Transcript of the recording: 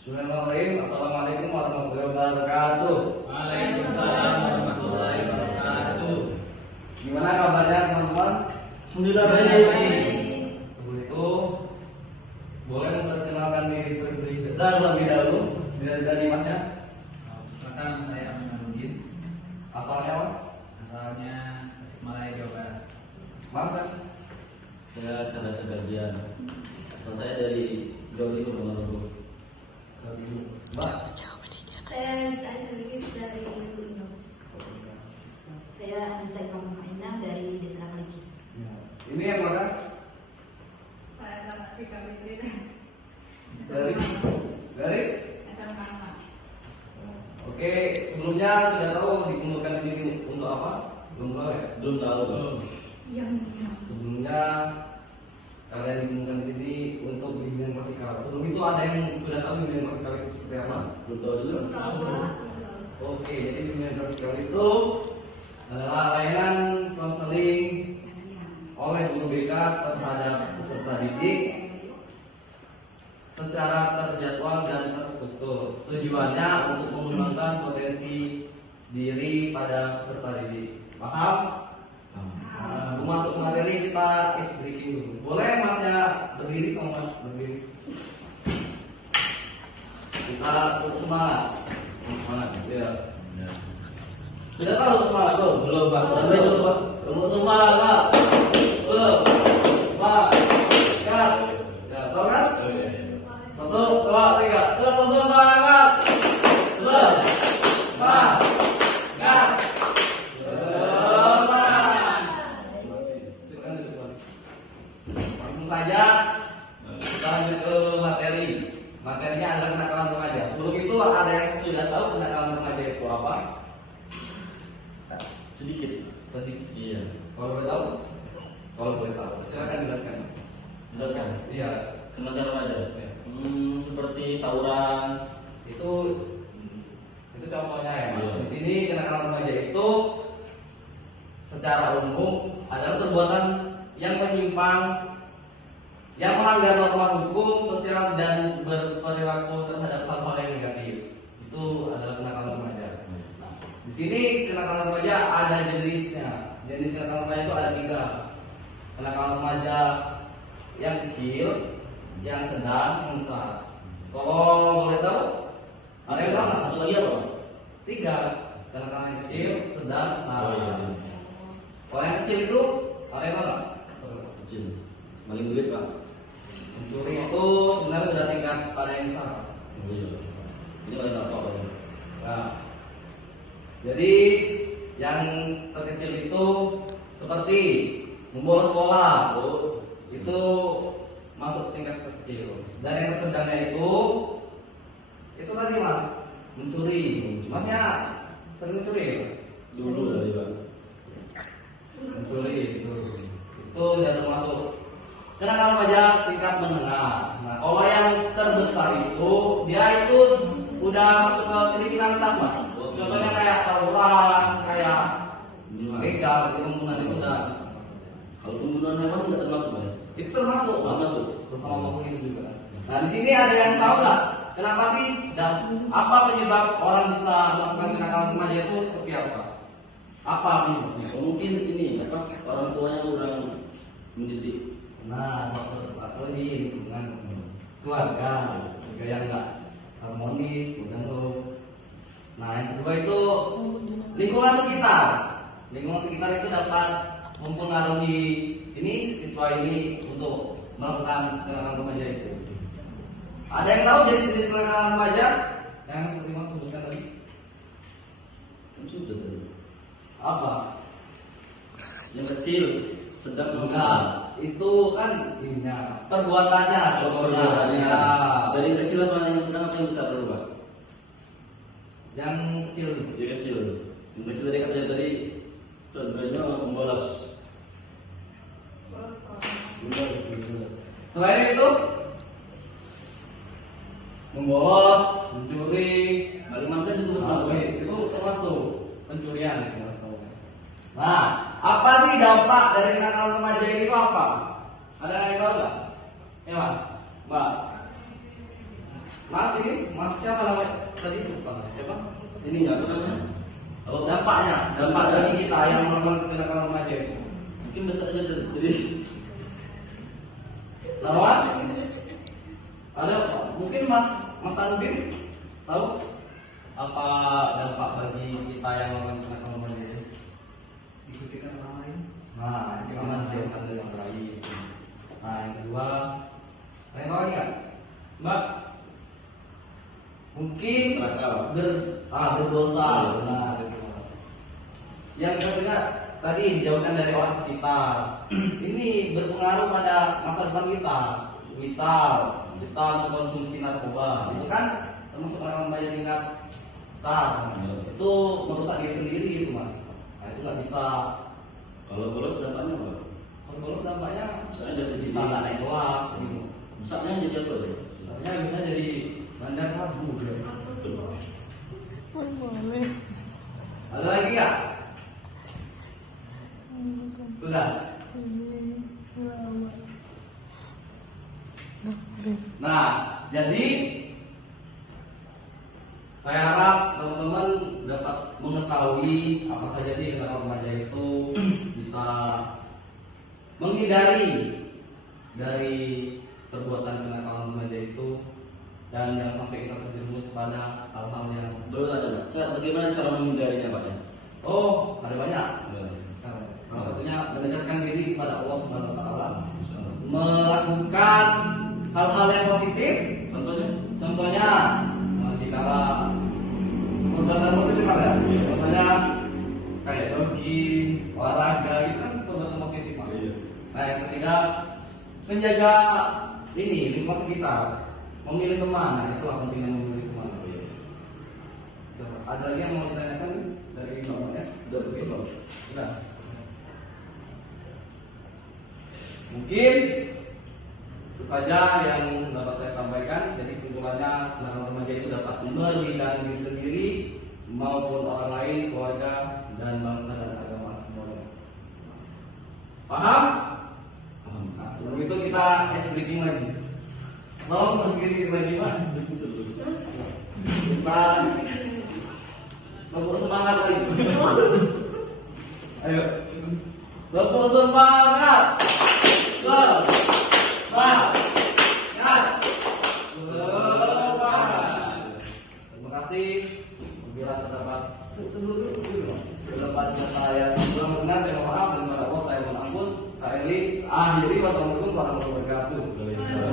Bismillahirrahmanirrahim. Assalamualaikum warahmatullahi wabarakatuh. Waalaikumsalam warahmatullahi wabarakatuh. Gimana kabarnya teman-teman? Alhamdulillah baik. Sebelum itu boleh memperkenalkan diri terlebih dahulu dari masnya. Perkenalkan saya Ahmadudin. Asalnya apa? Asalnya Tasikmalaya, Jawa Barat. Mantan. Saya Chandra Sebagian. Asal saya dari Jawa Timur, Ponorogo. Mbak. Saya Aisyah dari Gunung. Saya Anissa Ikram Mainah dari Desa Nakaliki. Ini yang mana? Saya Tamat Fika Fitrin. Dari? Asal Mama. Oke, sebelumnya sudah tahu dikumpulkan di sini untuk apa? Belum tahu ya? Belum tahu, Pak. Yang Sebelumnya kalian dikumpulkan di sini untuk bimbingan praktikal. Sebelum itu ada yang sudah tahu bimbingan praktikal itu seperti apa? Belum tahu juga. Oke, jadi bimbingan praktikal itu adalah layanan konseling oleh guru BK terhadap peserta didik secara terjadwal dan terstruktur. Tujuannya untuk mengembangkan potensi diri pada peserta didik. Paham? Nah, sebelum masuk ke materi kita iced breaking dulu. Boleh masnya berdiri sama mas berdiri. Kita untuk semangat. Semangat. Ya. Sudah tahu semangat tuh? Belum Pak. Sudah coba. Untuk semangat. Belum. Pak. Kat. Ya, tahu kan? Satu, dua, tiga. Terus semangat. Semangat. Semangat. Langsung saja kita lanjut ke materi. Materinya adalah kenakalan remaja. Sebelum itu ada yang sudah tahu kenakalan remaja itu apa? Sedikit. Sedikit. Iya. Kalau boleh tahu? Kalau boleh tahu, silakan jelaskan. Jelaskan. Iya. Kenakalan remaja. Ya. Seperti tawuran. Itu contohnya ya Mas. Iya. Di sini kenakalan remaja itu secara umum adalah perbuatan yang menyimpang, yang melanggar norma hukum, sosial dan berperilaku terhadap hal-hal yang negatif. Itu adalah kenakalan remaja. Nah, di sini kenakalan remaja ada jenisnya. Jenis kenakalan remaja itu ada 3. Kenakalan remaja yang kecil, yang sedang, yang besar. Kalau boleh tahu, ada yang tahu nggak? Satu lagi apa, Pak? 3. Kenakalan yang kecil, sedang, besar. Oh, iya. Kalau yang kecil itu ada yang tahu nggak? Kecil. Maling duit, Pak. Mencuri itu sebenarnya sudah tingkat pada yang besar. Oh, iya. Ini maling apa, Pak? Nah, jadi yang terkecil itu seperti membolos sekolah, Oh, itu masuk tingkat terkecil. Dan yang sedangnya itu tadi Mas, mencuri. Masnya sering mencuri ya? dulu tadi, Pak. Mencuri itu sudah termasuk kenakalan remaja tingkat menengah. Nah, kalau yang terbesar itu dia itu udah masuk ke kriminalitas Mas. Contohnya kayak tawuran, kayak begal, pembunuhan itu udah. Kalau pembunuhan hewan nggak termasuk, Pak? Itu termasuk Nggak masuk. bersama pembunuh juga. Nah, di sini ada yang tahu nggak kenapa sih dan apa penyebab orang bisa melakukan kenakalan remaja itu seperti apa? Apa penyebabnya? Oh, mungkin ini apa? Orang tuanya kurang mendidik. Nah, faktor atau di lingkungan keluarga yang nggak harmonis, bukan tuh. Nah, yang kedua itu lingkungan sekitar. Lingkungan sekitar itu dapat mempengaruhi ini siswa ini untuk melakukan kenakalan remaja itu. Ada yang tahu jenis-jenis kenakalan remaja yang seperti Mas sebutkan tadi? Kan sudah tadi. Apa? Yang kecil, sedang, Enggak, itu kan ininya perbuatannya, contohnya. Perbuatannya. Ya. Dari yang kecil apa yang sedang apa yang besar dulu, Pak? Yang kecil dulu. Yang kecil. Yang kecil tadi katanya tadi contohnya membolos. Selain itu membolos, mencuri, Balik makan itu masuk termasuk. itu termasuk pencurian. Nah, apa sih dampak dari kenakalan remaja ini itu apa? Ada yang tahu nggak? Ya Mas, Mbak. Mas siapa namanya? Tadi lupa siapa? Ini nggak apa namanya? Oh, dampak dari kita yang melakukan tindakan remaja itu. Mungkin besar aja dari Lawan? Ada mungkin Mas Andin tahu apa dampak bagi kita yang melakukan tindakan remaja itu? Ikuti orang lain. Nah, itu kan jauhkan dari yang lain. Nah, yang kedua, lain tahu nggak, Mbak? Mungkin berdosa. Nah, itu. Yang ketiga tadi dijauhkan dari orang sekitar. Ini berpengaruh pada masa depan kita. Misal kita mengkonsumsi narkoba, itu kan termasuk orang bayar tingkat besar. Itu merusak diri sendiri gitu, Mas. Nah, itu nggak bisa. Kalau bolos dampaknya apa? Kalau bolos dampaknya Bisa aja bisa nggak naik kelas gitu. Besarnya jadi apa ya? Misalnya bisa jadi bandar sabu. Ada lagi nggak? Sudah. Nah, jadi saya harap teman-teman dapat mengetahui apa saja sih kenakalan remaja itu, bisa menghindari dari perbuatan kenakalan remaja itu, dan jangan sampai kita terjerumus pada hal-hal yang Bagaimana cara menghindarinya, Pak? oh ada banyak. Ya. Salah satunya mendekatkan diri kepada Allah Subhanahu Wa Taala, melakukan hal-hal yang positif. Contohnya jika perbuatan positif ada. Contohnya kayak jogging, olahraga itu kan perbuatan positif. Iya. Nah, yang ketiga menjaga ini lingkungan sekitar, memilih teman. Nah, itulah pentingnya memilih teman. So, ada lagi yang mau ditanyakan dari Bapak ya? Udah begitu. Sudah. Mungkin itu saja yang dapat saya sampaikan. Jadi kesimpulannya, kenakalan remaja itu dapat merugikan diri sendiri maupun orang lain, keluarga, dan bangsa dan agama semuanya. Paham? Nah, sebelum itu kita ice breaking lagi. Tolong berdiri lagi, Pak. Kita tepuk semangat lagi. Ayo. Tepuk semangat. Semangat. Terima kasih. Bila terdapat saya kurang benar, saya mohon maaf, dan kepada Allah saya mohon ampun. Saya Eli, akhiri. Wassalamualaikum warahmatullahi wabarakatuh.